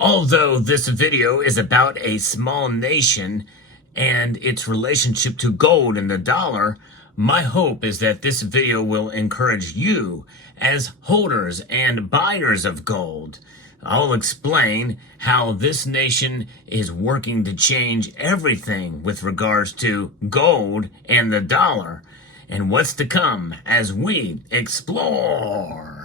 Although this video is about a small nation and its relationship to gold and the dollar, my hope is that this video will encourage you as holders and buyers of gold. I'll explain how this nation is working to change everything with regards to gold and the dollar and what's to come as we explore.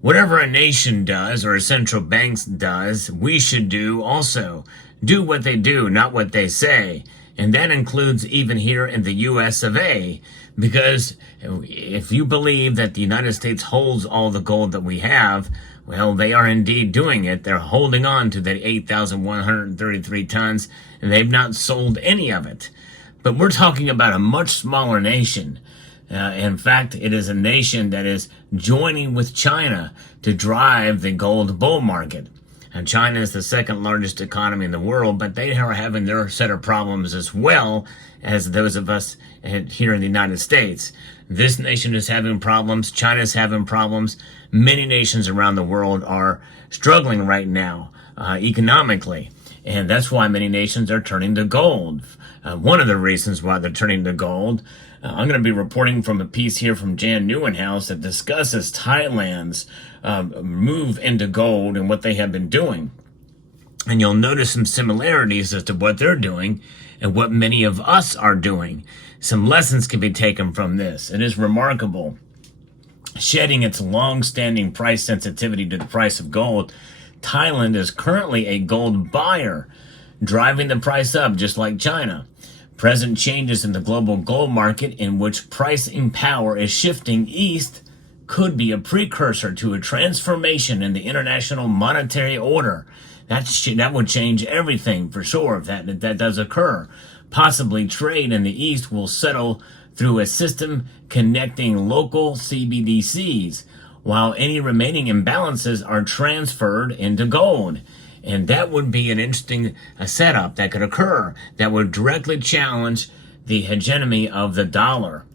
Whatever a nation does or a central bank does, we should do also. Do what they do, not what they say. And that includes even here in the US of A. Because if you believe that the United States holds all the gold that we have, well, they are indeed doing it. They're holding on to that 8,133 tons, and they've not sold any of it. But we're talking about a much smaller nation. In fact, it is a nation that is joining with China to drive the gold bull market. And China is the second largest economy in the world, but they are having their set of problems as well as those of us here in the United States. This nation is having problems. China's having problems. Many nations around the world are struggling right now economically. And that's why many nations are turning to gold. One of the reasons why they're turning to gold, I'm going to be reporting from a piece here from Jan Nieuwenhuis that discusses Thailand's move into gold and what they have been doing. And you'll notice some similarities as to what they're doing and what many of us are doing. Some lessons can be taken from this. It is remarkable. Shedding its long-standing price sensitivity to the price of gold, Thailand is currently a gold buyer, driving the price up just like China. Present changes in the global gold market in which pricing power is shifting east could be a precursor to a transformation in the international monetary order. That would change everything for sure if that does occur. Possibly trade in the east will settle through a system connecting local CBDCs, while any remaining imbalances are transferred into gold. And that would be an interesting setup that could occur that would directly challenge the hegemony of the dollar.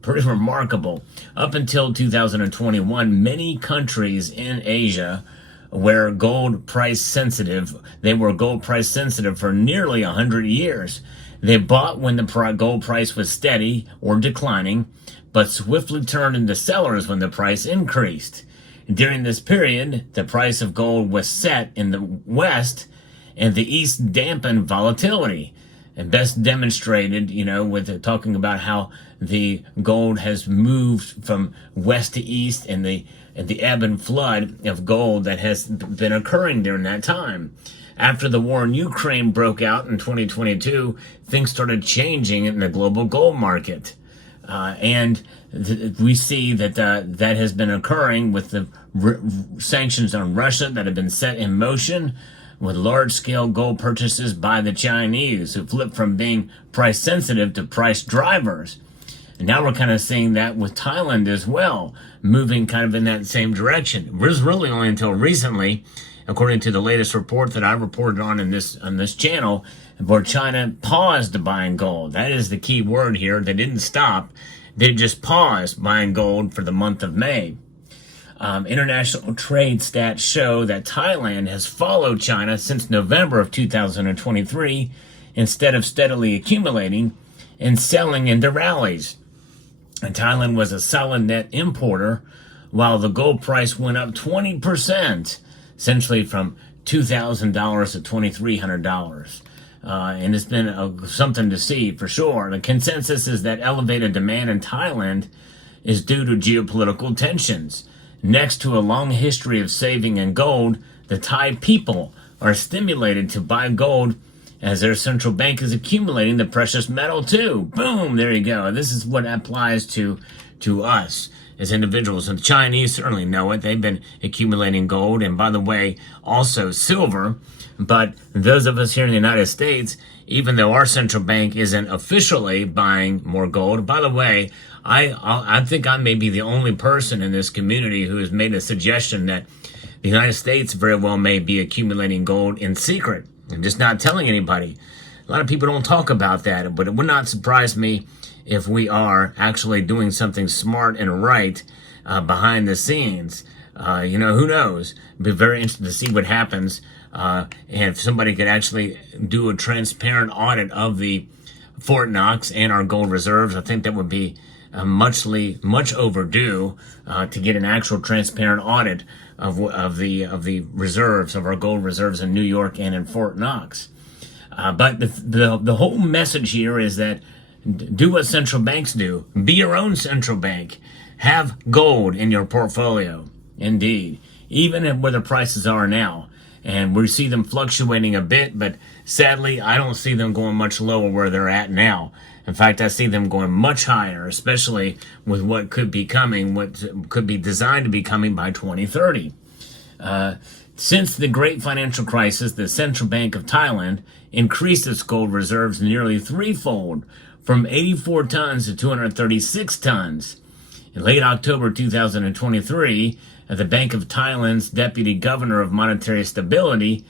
Pretty remarkable. Up until 2021, many countries in Asia were gold price sensitive. They were gold price sensitive for nearly 100 years. They bought when the gold price was steady or declining, but swiftly turned into sellers when the price increased. During this period, the price of gold was set in the West, and the East dampened volatility. And best demonstrated, with talking about how the gold has moved from west to east and the ebb and flood of gold that has been occurring during that time. After the war in Ukraine broke out in 2022, things started changing in the global gold market. We see that that has been occurring with the sanctions on Russia that have been set in motion, with large-scale gold purchases by the Chinese, who flipped from being price-sensitive to price drivers. And now we're kind of seeing that with Thailand as well, moving kind of in that same direction. It was really only until recently, according to the latest report that I reported on this channel, where China paused buying gold. That is the key word here. They didn't stop. They just paused buying gold for the month of May. International trade stats show that Thailand has followed China since November of 2023 instead of steadily accumulating and selling into rallies. And Thailand was a solid net importer, while the gold price went up 20%, essentially from $2,000 to $2,300. And it's been something to see for sure. The consensus is that elevated demand in Thailand is due to geopolitical tensions. Next to a long history of saving in gold, the Thai people are stimulated to buy gold as their central bank is accumulating the precious metal too. Boom, there you go. This is what applies to us as individuals. And the Chinese certainly know it. They've been accumulating gold, and by the way, also silver. But those of us here in the United States, even though our central bank isn't officially buying more gold, by the way, I think I may be the only person in this community who has made a suggestion that the United States very well may be accumulating gold in secret and just not telling anybody. A lot of people don't talk about that, but it would not surprise me if we are actually doing something smart and right behind the scenes. Who knows? It'd be very interesting to see what happens. And if somebody could actually do a transparent audit of the Fort Knox and our gold reserves, I think that would be much overdue to get an actual transparent audit of the reserves, of our gold reserves in New York and in Fort Knox. But the whole message here is that do what central banks do. Be your own central bank. Have gold in your portfolio. Indeed. Even where the prices are now. And we see them fluctuating a bit, but sadly, I don't see them going much lower where they're at now. In fact, I see them going much higher, especially with what could be coming, what could be designed to be coming by 2030. Since the great financial crisis, the Central Bank of Thailand increased its gold reserves nearly threefold, from 84 tons to 236 tons. In late October 2023, the Bank of Thailand's Deputy Governor of Monetary Stability,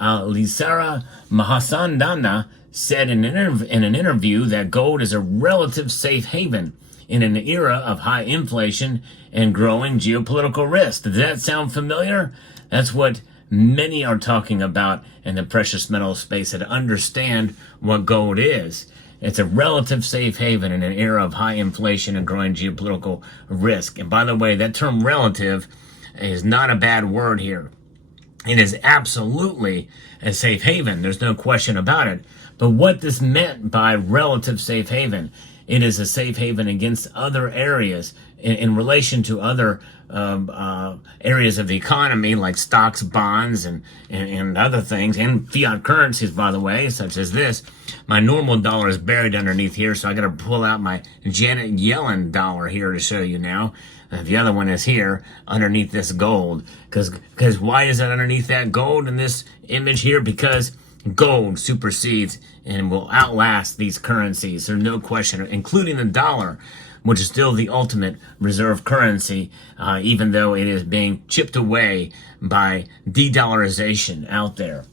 Lisara Mahasandana, said in an interview that gold is a relative safe haven in an era of high inflation and growing geopolitical risk. Does that sound familiar? That's what many are talking about in the precious metal space that understand what gold is. It's a relative safe haven in an era of high inflation and growing geopolitical risk. And by the way, that term relative is not a bad word here. It is absolutely a safe haven. There's no question about it. But what this meant by relative safe haven, it is a safe haven against other areas in relation to other areas of the economy, like stocks, bonds, and other things, and fiat currencies, by the way, such as this. My normal dollar is buried underneath here, so I got to pull out my Janet Yellen dollar here to show you now. The other one is here underneath this gold. Because why is that underneath that gold in this image here? Because gold supersedes and will outlast these currencies. There's no question, including the dollar, which is still the ultimate reserve currency, even though it is being chipped away by de-dollarization out there.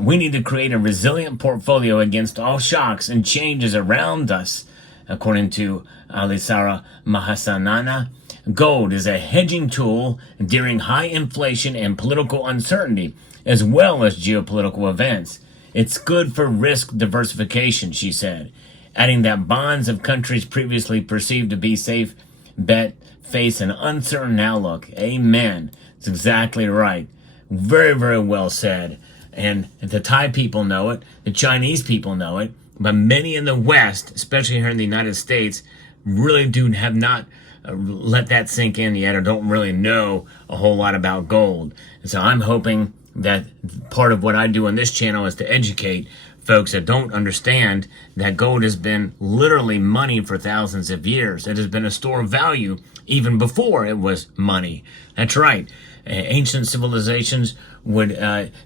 We need to create a resilient portfolio against all shocks and changes around us, according to Alisara Mahasanana. Gold is a hedging tool during high inflation and political uncertainty, as well as geopolitical events. It's good for risk diversification, she said, adding that bonds of countries previously perceived to be safe bet face an uncertain outlook. Amen. It's exactly right. Very, very well said. And the Thai people know it, the Chinese people know it, but many in the West, especially here in the United States, really have not let that sink in yet, or don't really know a whole lot about gold. And so I'm hoping that part of what I do on this channel is to educate folks that don't understand that gold has been literally money for thousands of years. It has been a store of value even before it was money. That's right. Ancient civilizations would,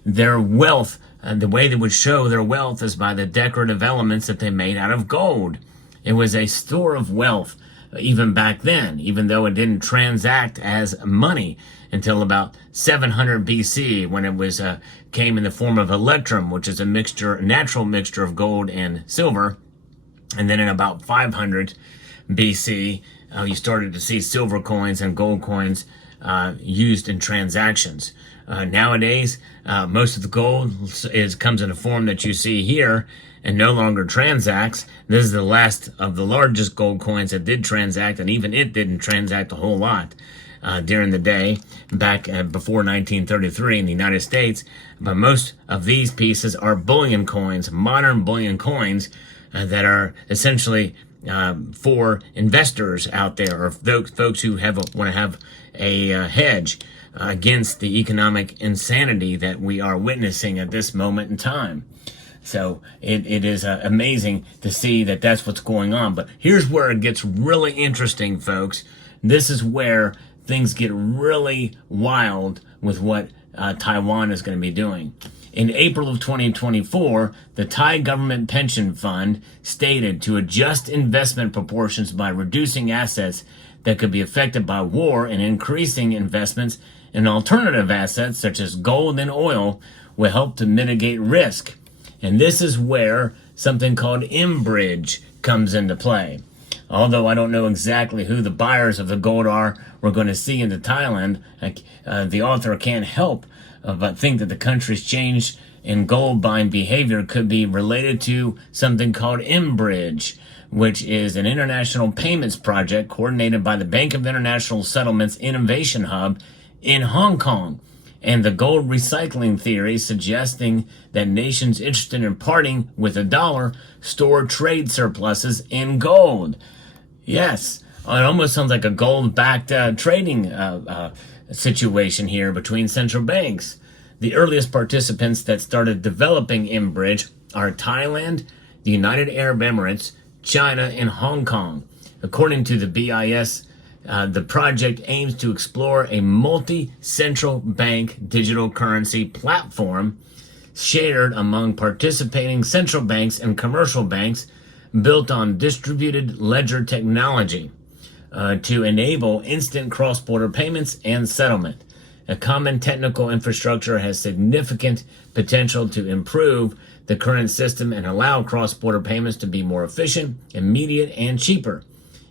their wealth, the way they would show their wealth is by the decorative elements that they made out of gold. It was a store of wealth even back then, even though it didn't transact as money until about 700 BC, when it was came in the form of electrum, which is a natural mixture of gold and silver. And then in about 500 BC, you started to see silver coins and gold coins used in transactions. Nowadays, most of the gold comes in a form that you see here and no longer transacts. This is the last of the largest gold coins that did transact, and even it didn't transact a whole lot during the day back before 1933 in the United States. But most of these pieces are bullion coins, modern bullion coins that are essentially for investors out there, or folks who want to have a hedge against the economic insanity that we are witnessing at this moment in time. So it is amazing to see that that's what's going on. But here's where it gets really interesting, folks. This is where things get really wild with what Taiwan is going to be doing. In April of 2024, the Thai government pension fund stated to adjust investment proportions by reducing assets that could be affected by war and increasing investments in alternative assets such as gold and oil will help to mitigate risk. And this is where something called mBridge comes into play. Although I don't know exactly who the buyers of the gold are we're going to see into Thailand, the author can't help but think that the country's change in gold buying behavior could be related to something called mBridge, which is an international payments project coordinated by the Bank of International Settlements Innovation Hub in Hong Kong, and the gold recycling theory suggesting that nations interested in parting with the dollar store trade surpluses in gold. Yes, it almost sounds like a gold-backed trading situation here between central banks. The earliest participants that started developing mBridge are Thailand, the United Arab Emirates, China, and Hong Kong. According to the BIS, the project aims to explore a multi-central bank digital currency platform shared among participating central banks and commercial banks built on distributed ledger technology to enable instant cross-border payments and settlement. A common technical infrastructure has significant potential to improve the current system and allow cross-border payments to be more efficient, immediate, and cheaper.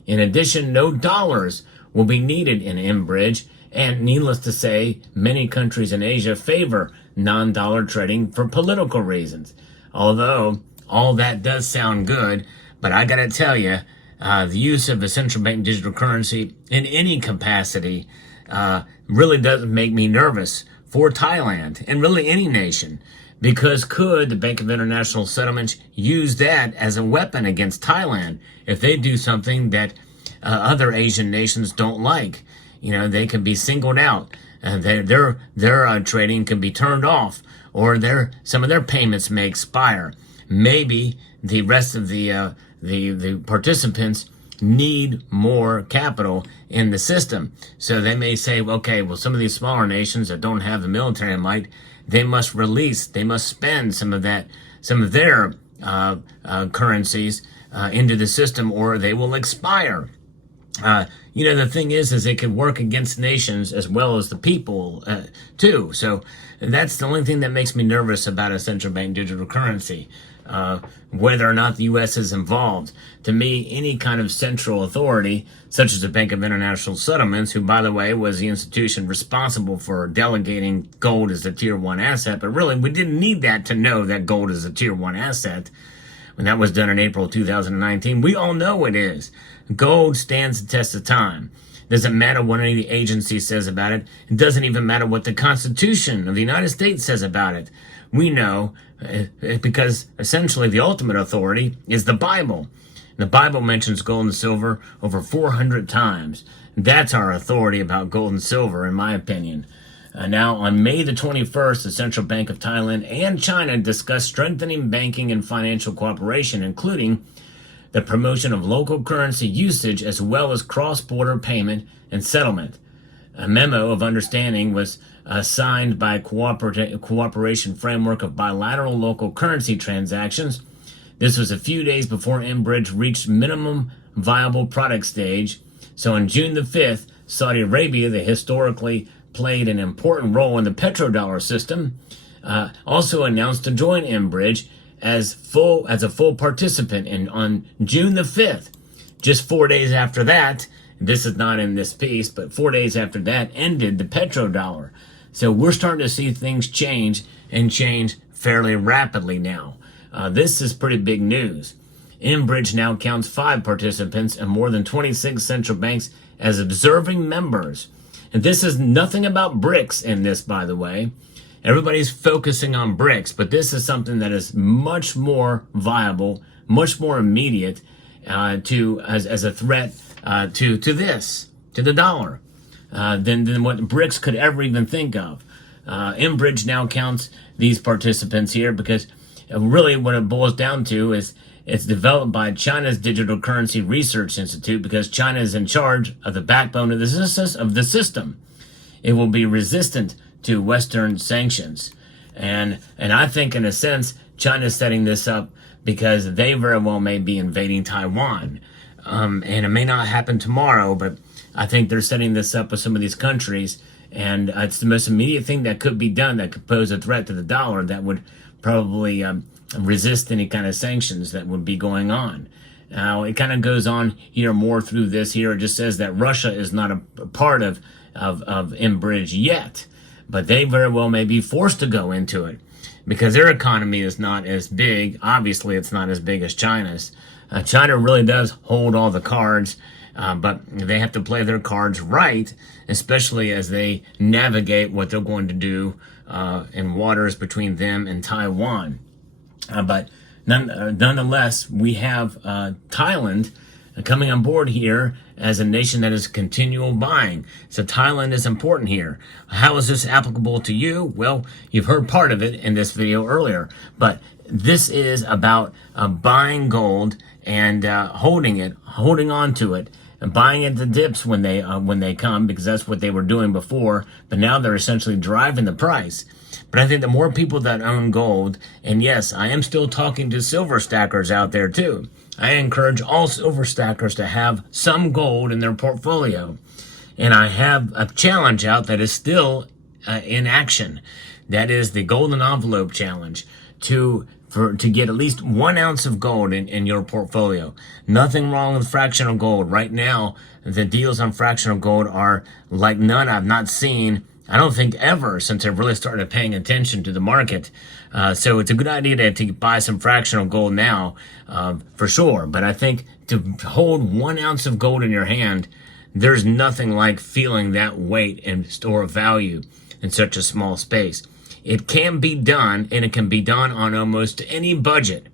In addition, no dollars will be needed in mBridge, and needless to say, many countries in Asia favor non-dollar trading for political reasons. Although, all that does sound good, but I gotta tell you, the use of the central bank digital currency in any capacity really doesn't make me nervous for Thailand and really any nation, because could the Bank of International Settlements use that as a weapon against Thailand if they do something that other Asian nations don't like? You know, they can be singled out, their trading can be turned off, or some of their payments may expire. Maybe the rest of the participants need more capital in the system. So they may say, okay, well, some of these smaller nations that don't have the military might, they must spend some of their currencies into the system, or they will expire. The thing is it can work against nations as well as the people, too. So that's the only thing that makes me nervous about a central bank digital currency. Whether or not the U.S. is involved. To me, any kind of central authority, such as the Bank of International Settlements, who, by the way, was the institution responsible for delegating gold as a Tier 1 asset, but really, we didn't need that to know that gold is a Tier 1 asset. When that was done in April 2019, we all know it is. Gold stands the test of time. Doesn't matter what any of the agency says about it. It doesn't even matter what the Constitution of the United States says about it. We know because essentially the ultimate authority is the Bible. The Bible mentions gold and silver over 400 times. That's our authority about gold and silver, in my opinion. Now, on May the 21st, the Central Bank of Thailand and China discussed strengthening banking and financial cooperation, including the promotion of local currency usage as well as cross-border payment and settlement. A memo of understanding was signed by cooperation framework of bilateral local currency transactions. This was a few days before mBridge reached minimum viable product stage. So on June the 5th, Saudi Arabia, that historically played an important role in the petrodollar system, also announced to join mBridge as a full participant. And on June the 5th, just 4 days after that, this is not in this piece, but 4 days after that ended the petrodollar. So we're starting to see things change and change fairly rapidly now. This is pretty big news. mBridge now counts 5 participants and more than 26 central banks as observing members. And this is nothing about BRICS in this, by the way. Everybody's focusing on BRICS, but this is something that is much more viable, much more immediate as a threat to the dollar than what BRICS could ever even think of. mBridge now counts these participants here because really what it boils down to is it's developed by China's Digital Currency Research Institute because China is in charge of the backbone of the system. It will be resistant to Western sanctions. And I think in a sense, China's setting this up because they very well may be invading Taiwan. And it may not happen tomorrow, but I think they're setting this up with some of these countries. And it's the most immediate thing that could be done that could pose a threat to the dollar that would probably resist any kind of sanctions that would be going on. It kind of goes on here more through this here. It just says that Russia is not a part of mBridge yet, but they very well may be forced to go into it because their economy is not as big. Obviously, it's not as big as China's. China really does hold all the cards, but they have to play their cards right, especially as they navigate what they're going to do in waters between them and Taiwan. But nonetheless, we have Thailand coming on board here as a nation that is continual buying. So Thailand is important here. How is this applicable to you? Well, you've heard part of it in this video earlier, but this is about buying gold and holding on to it, and buying at the dips when they come, because that's what they were doing before. But now they're essentially driving the price. But I think the more people that own gold, and yes, I am still talking to silver stackers out there too. I encourage all silver stackers to have some gold in their portfolio. And I have a challenge out that is still in action. That is the Golden Envelope Challenge to get at least 1 ounce of gold in your portfolio. Nothing wrong with fractional gold. Right now, the deals on fractional gold are like none I've not seen, I don't think ever, since I've really started paying attention to the market. So it's a good idea to buy some fractional gold now, for sure. But I think to hold 1 ounce of gold in your hand, there's nothing like feeling that weight and store of value in such a small space. It can be done, and it can be done on almost any budget,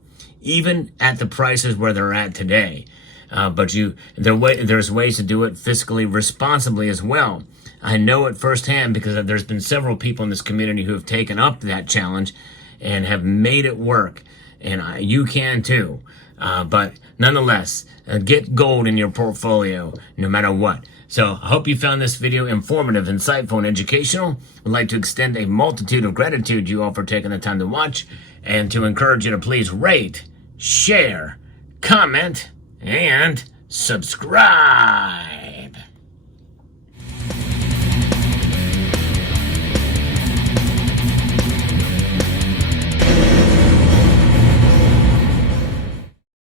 even at the prices where they're at today. But there's ways to do it fiscally responsibly as well. I know it firsthand because there's been several people in this community who have taken up that challenge and have made it work. And you can too. But nonetheless, get gold in your portfolio no matter what. So I hope you found this video informative, insightful, and educational. I'd like to extend a multitude of gratitude to you all for taking the time to watch, and to encourage you to please rate, share, comment, and subscribe.